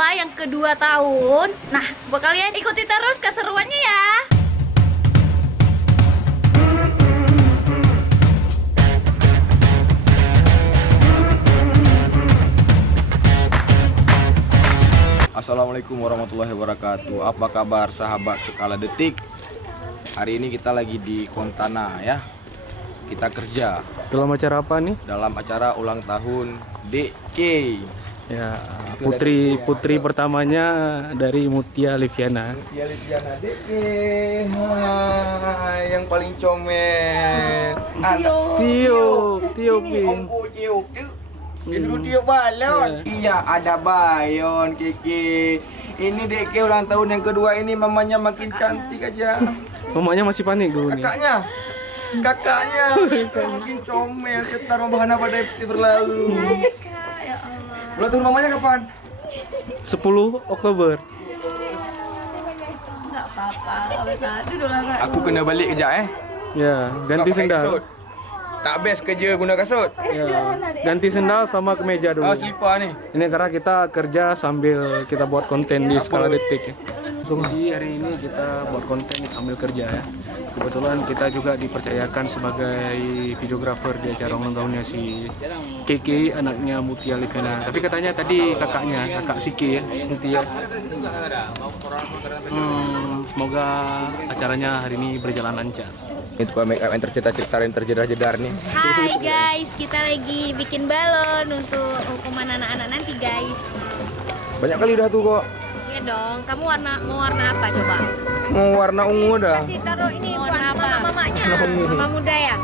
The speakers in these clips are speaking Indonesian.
Mikaela yang kedua tahun. Nah, buat kalian ikuti terus keseruannya ya. Assalamualaikum warahmatullahi wabarakatuh. Apa kabar sahabat Skala Detik? Hari ini kita lagi di Kontana ya. Kita kerja. Dalam acara apa nih? Dalam acara ulang tahun DK. Ya, putri pertamanya dari Mutia Liviana. Mutia Liviana DK. Hai, yang paling comel. Tio Ini Pin. Om Tio. Disuruh tiup balon. Iya, ada Bayon, Kiki. Ini DK ulang tahun yang kedua ini, mamanya makin cantik aja. Mamanya masih panik dulu nih. Kakaknya makin comel. Setar membahana pada episode berlalu. Ya Allah. Ulang tahun mamanya kapan? 10 Oktober. Enggak apa-apa. Aku kena balik kejap Ya, ganti Nak pakai sendal. kasut. Tak best kerja guna kasut. Ya, ganti sendal sama kemeja dulu. Selipar ni. Ini karena kita kerja sambil kita buat konten di Skala Detik ya. Jadi hari ini kita buat konten sambil kerja ya. Kebetulan kita juga dipercayakan sebagai videografer di acara ulang tahunnya si Keke, anaknya Mutia Liviana. Tapi katanya tadi kakak Siki ya, Mutia. Semoga acaranya hari ini berjalan lancar. Itu make up yang tercita-cita yang terjedar-jedar nih. Hai guys, kita lagi bikin balon untuk hukuman anak-anak nanti guys. Banyak kali dah tuh kok. Ya dong, kamu mau warna apa coba? Mau warna ungu dah. Kasih taruh ini warna apa? Mamanya. Mama muda ya?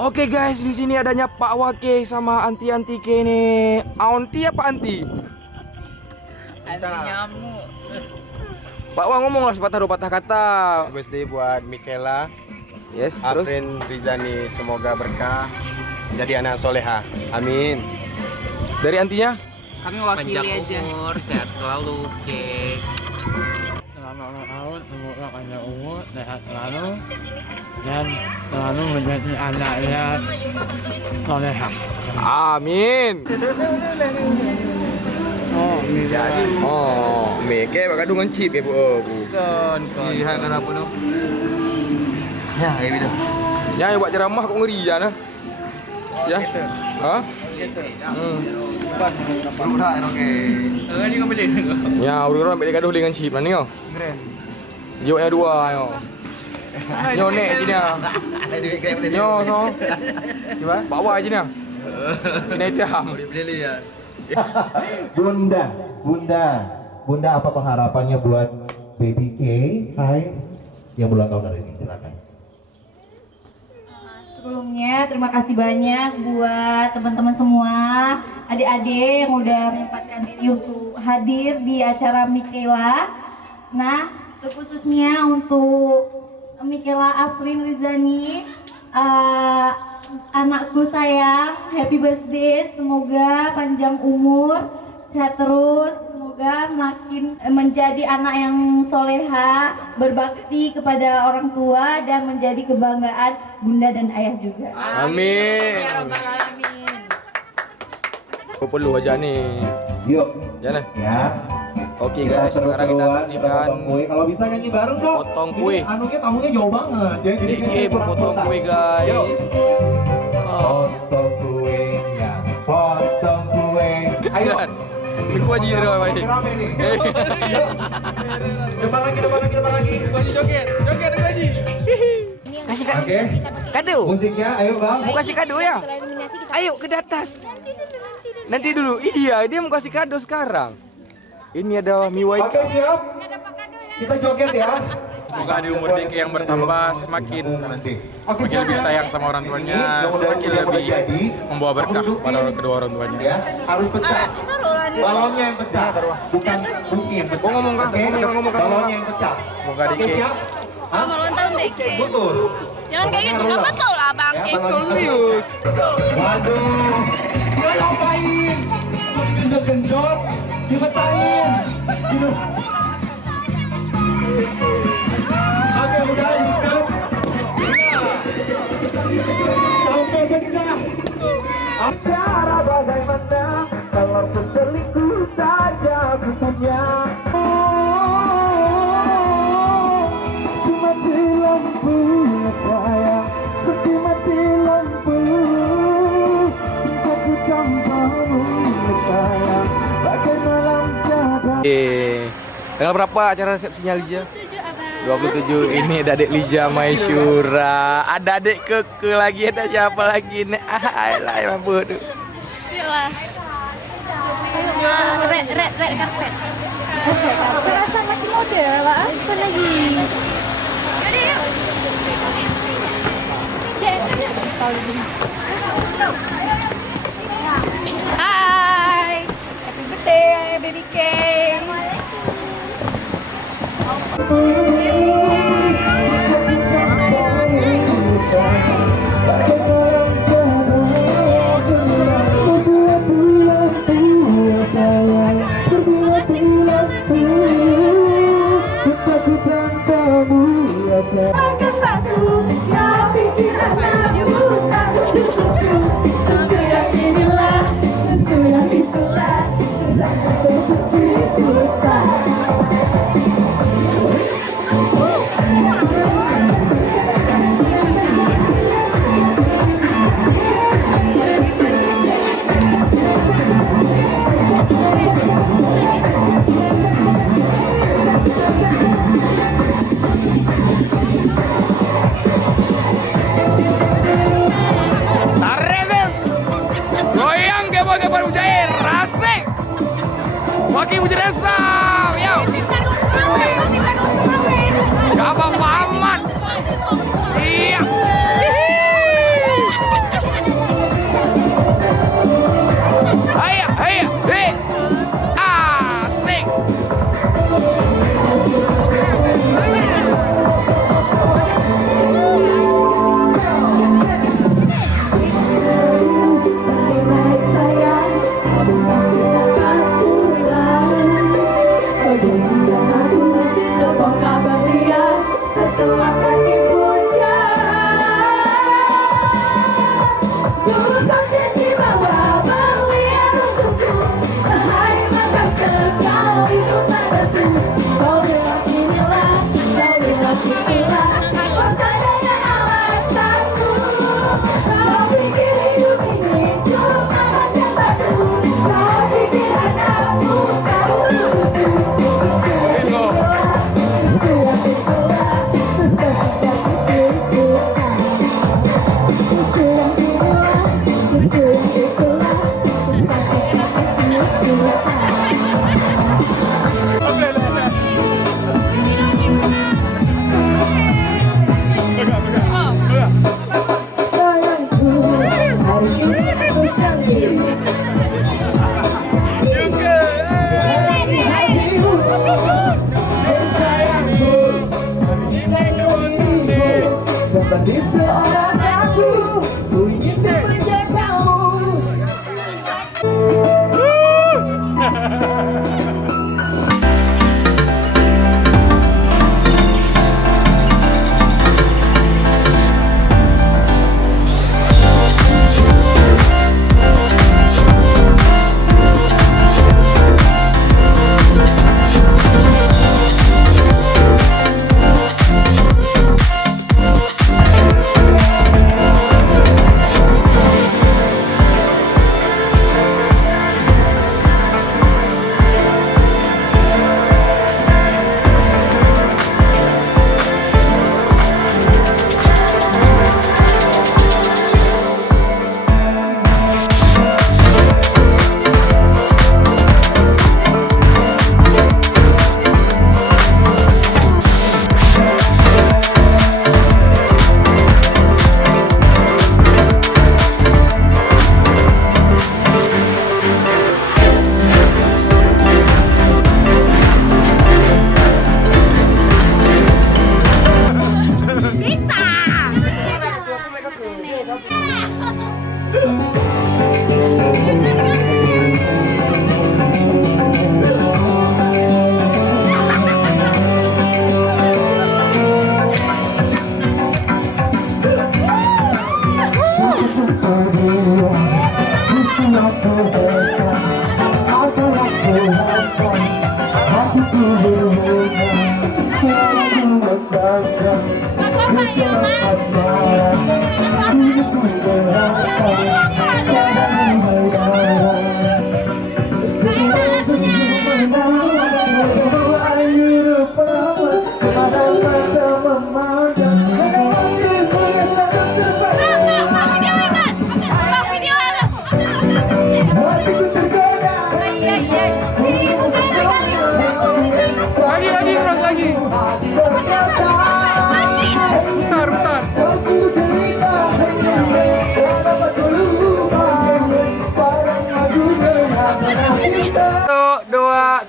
Oke guys, di sini adanya Pak Wake sama anti-anti ke nih. Aunty apa anti? Ada nyamuk. Pak Wang ngomonglah sepatah dua patah kata. Birthday buat Mikaela, Yes, terus. Afrin Rizani, semoga berkah jadi anak soleha. Amin. Dari antinya? Kami wakili aja. Umur, sehat selalu, Kek. Selamat ulang tahun, semoga panjang umur, sehat selalu, dan selalu menjadi anak yang soleha. Amin. Oh, Jadi, Mike bakal dengan chip ya bu. Iya, kenapa tu? Ya, kayak gitu. Ya, buat ceramah kok ngeri ya nah. Ya. Hah? Udah, oke. Ya, orang ambil gaduh dengan chip mana ni yo. Yo yang dua yo. Yo nek sini ah. Yo so. Coba bawa aja ni. Sini hitam. Bunda apa pengharapannya buat Baby K? Hai, yang ulang tahun hari ini, silakan. Sebelumnya terima kasih banyak buat teman-teman semua, adik-adik yang udah menyempatkan diri untuk hadir di acara Mikaela. Nah, terkhususnya untuk Mikaela Afrin Rizani, anakku sayang, happy birthday, semoga panjang umur, sehat terus, semoga makin menjadi anak yang soleha, berbakti kepada orang tua dan menjadi kebanggaan bunda dan ayah juga. Amin. Ya Rabbal Alamin. Aku perlu aja nih. Yuk, Jangan. ya. Oke guys, sekarang kita saksikan potong kue. Kalau bisa nyanyi bareng dong. potong kue. Ini anunya tamunya jauh banget. Jadi DK kayak berpotong kota. kue guys. Yuk. Oh. Potong kuenya, potong kue. Ayo. Aku aja dah baik. Rame nih. Depan lagi. Joget aku aja. Kasih Oke. kado. Musiknya, ayo bang. Mau kasih kado ya? Ayo ke atas. Nanti dulu. Iya, dia mau kasih kado sekarang. Ini ada miwai. Oke siap. Kita joget ya. Semoga di umur DK yang bertambah semakin lebih sayang sama orang tuanya, semakin lebih membawa berkah pada kedua orang tuanya. Ya, harus pecah. Balonnya yang pecah, bukan bumi yang pecah. Ngomong kan? Oke? Ngomong. Balonnya yang pecah. Semoga Oke DK siap. Selamat ulang tahun DK. Betul. Jangan kayak gitu, nggak betul lah bang. Ya, Kayak balonnya serius. Waduh. Dia ngapain? Genjot, dipecahin. Oke, udah siap. Sampai pecah. Cara bagaimana kalau terselingkuh saja aku punya. Tanggal berapa acara resepsinya Lija? 27. Ini ada adik Lija Maisyura. Ada adik Keke lagi, ada siapa lagi nih? Alah, mampu tuh. Red carpet. Serasa masih muda lah, apa lagi? Hai, happy birthday baby K. Waki Mujeresa, yo. Gak apa-apa amat. Iya. Ayo, ayo, asik. 1, 2,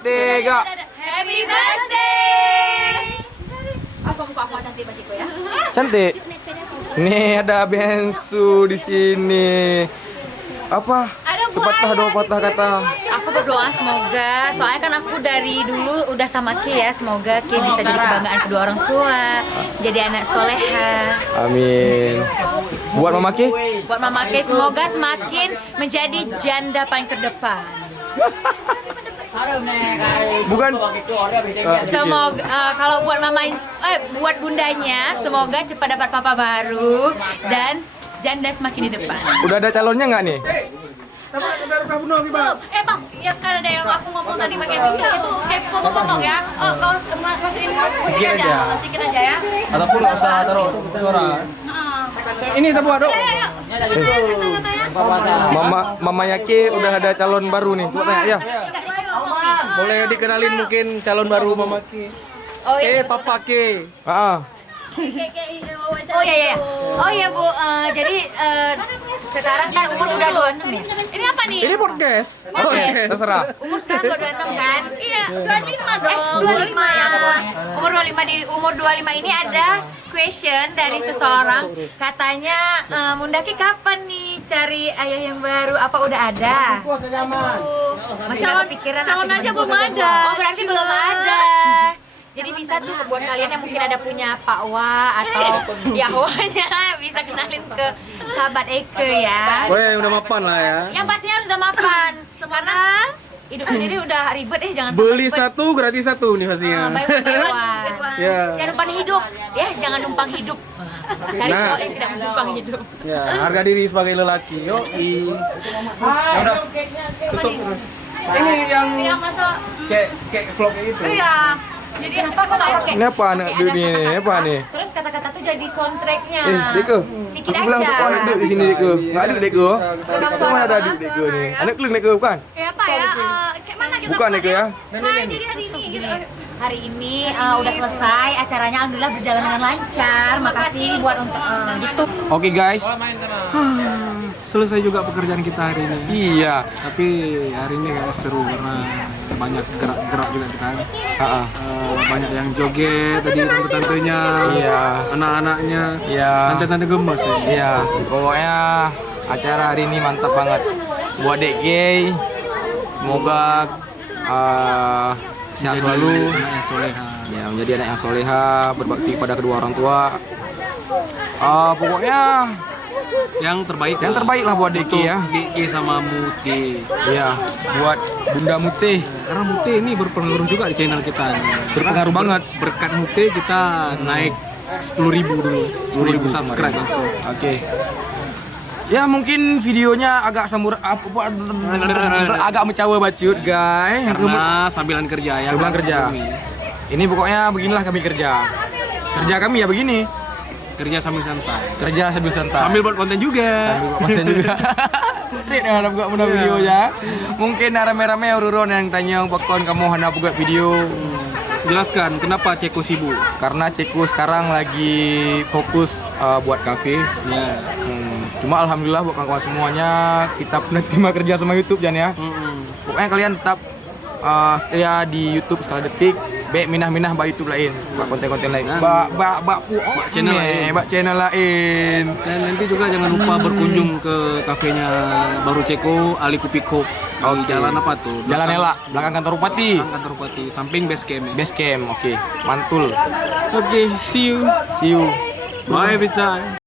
3. Happy birthday. Aku muka aku cantik batiku ya. Cantik. Nih ada bensu di sini. Apa? Sepatah dua patah kata. Aku berdoa semoga, soalnya kan aku dari dulu udah sama Ki ya, semoga Ki bisa jadi kebanggaan kedua orang tua, jadi anak soleha. Amin. Buat Mama Ki? Buat Mama Ki semoga semakin menjadi janda paling terdepan. Bukan. Semoga kalau buat buat bundanya semoga cepat dapat papa baru dan janda semakin di depan. Udah ada calonnya nggak nih? Belum. Bang, ya kan ada yang aku ngomong tadi pakai video itu kayak potong-potong ya. Kau masukin musik aja, masukin aja ya. Ataupun nggak usah taruh suara. Ini tabu aduk. Mama Yaki udah ada calon baru nih. Coba tanya ya. Boleh dikenalin mungkin calon baru Mama Ki. Oh iya. Papa Ki. Oh iya. Oh iya Bu, jadi sekarang kan umur udah 26 ya? Ini apa nih? Ini podcast. Terserah. Umur sekarang 26 kan? Iya, 25 dong. 25 ya. Umur 25 di umur 25 ini ada question dari seseorang. Katanya Mundaki kapan nih cari ayah yang baru? Apa udah ada? Masih ada pikiran. Calon aja belum ada. Oh berarti belum ada. Jadi bisa tuh buat kalian yang mungkin ada punya Pak Wa atau Yahwanya bisa kenalin ke sahabat Eke ya. Oh ya, yang udah mapan lah ya. Yang pastinya harus udah mapan. Karena hidup sendiri udah ribet jangan Beli ribet. satu gratis satu nih pastinya. Buy one. Ya. Jangan numpang hidup. Ya, jangan numpang hidup. Cari cowok yang tidak numpang hidup. Ya, harga diri sebagai lelaki. Yo, ya udah. Tutup. Ini yang masuk Kayak vlog kayak gitu. iya. Jadi apa kok nggak pakai? Ini apa anak duduk ini? Ini apa nih? Terus kata-kata tuh jadi soundtracknya. Deko. Sikit Aku bilang aja. kok anak duduk di sini Deko. Nggak ada Deko. Mana ada adik Deko nih? Anak keleng Deko bukan? Kayak apa ya? Kayak mana kita Bukan Deko ya? jadi hari ini gitu. Hari ini udah selesai acaranya, alhamdulillah berjalan dengan lancar. Makasih buat untuk YouTube. Oke guys. Selesai juga pekerjaan kita hari ini. Iya. Tapi hari ini kayak seru karena banyak gerak-gerak juga kita. Banyak yang joget tadi tante-tantenya, Iya. anak-anaknya, Iya. tante-tante gemes ya. Iya. Pokoknya acara hari ini mantap banget. Buat Dek Gay, semoga sehat selalu. Anak yang soleha. Ya, menjadi anak yang soleha, berbakti pada kedua orang tua. Pokoknya Yang terbaik lah buat Deki ya. Deki sama Muti. Iya, buat Bunda Mutih. Karena Muti ini berpengaruh juga di channel kita. Berpengaruh banget. Berkat Muti kita naik 10.000 dulu. 10.000 subscribe langsung. Oke. Ya mungkin videonya agak agak mencawa bacut guys. Karena sambilan kerja ya. Sambilan kerja. Ini pokoknya beginilah kami kerja. Kerja kami ya begini. Kerja sambil santai. Kerja sambil santai. Sambil buat konten juga. Sambil buat konten juga. Trik dengan buat mudah video ya. Mungkin rame-rame urun yang tanya pakon kamu hendak buat video. Jelaskan kenapa Ceko sibuk? Karena Ceko sekarang lagi fokus buat kafe. Ya. Cuma alhamdulillah buat kawan-kawan semuanya kita pernah terima kerja sama YouTube Jan ya. Pokoknya kalian tetap setia di YouTube Skala Detik. Baik minah-minah bak YouTube lain, bak konten-konten lain. Bak channel lain. Bak channel lain. Dan nanti juga jangan lupa berkunjung ke kafenya Baru Ceko Ali Kupiko. Di jalan apa tuh? Jalan Elak, belakang kantor Bupati. Kantor Bupati, samping base camp. Base camp, oke. Mantul. Oke, see you. See you. Bye, Bica.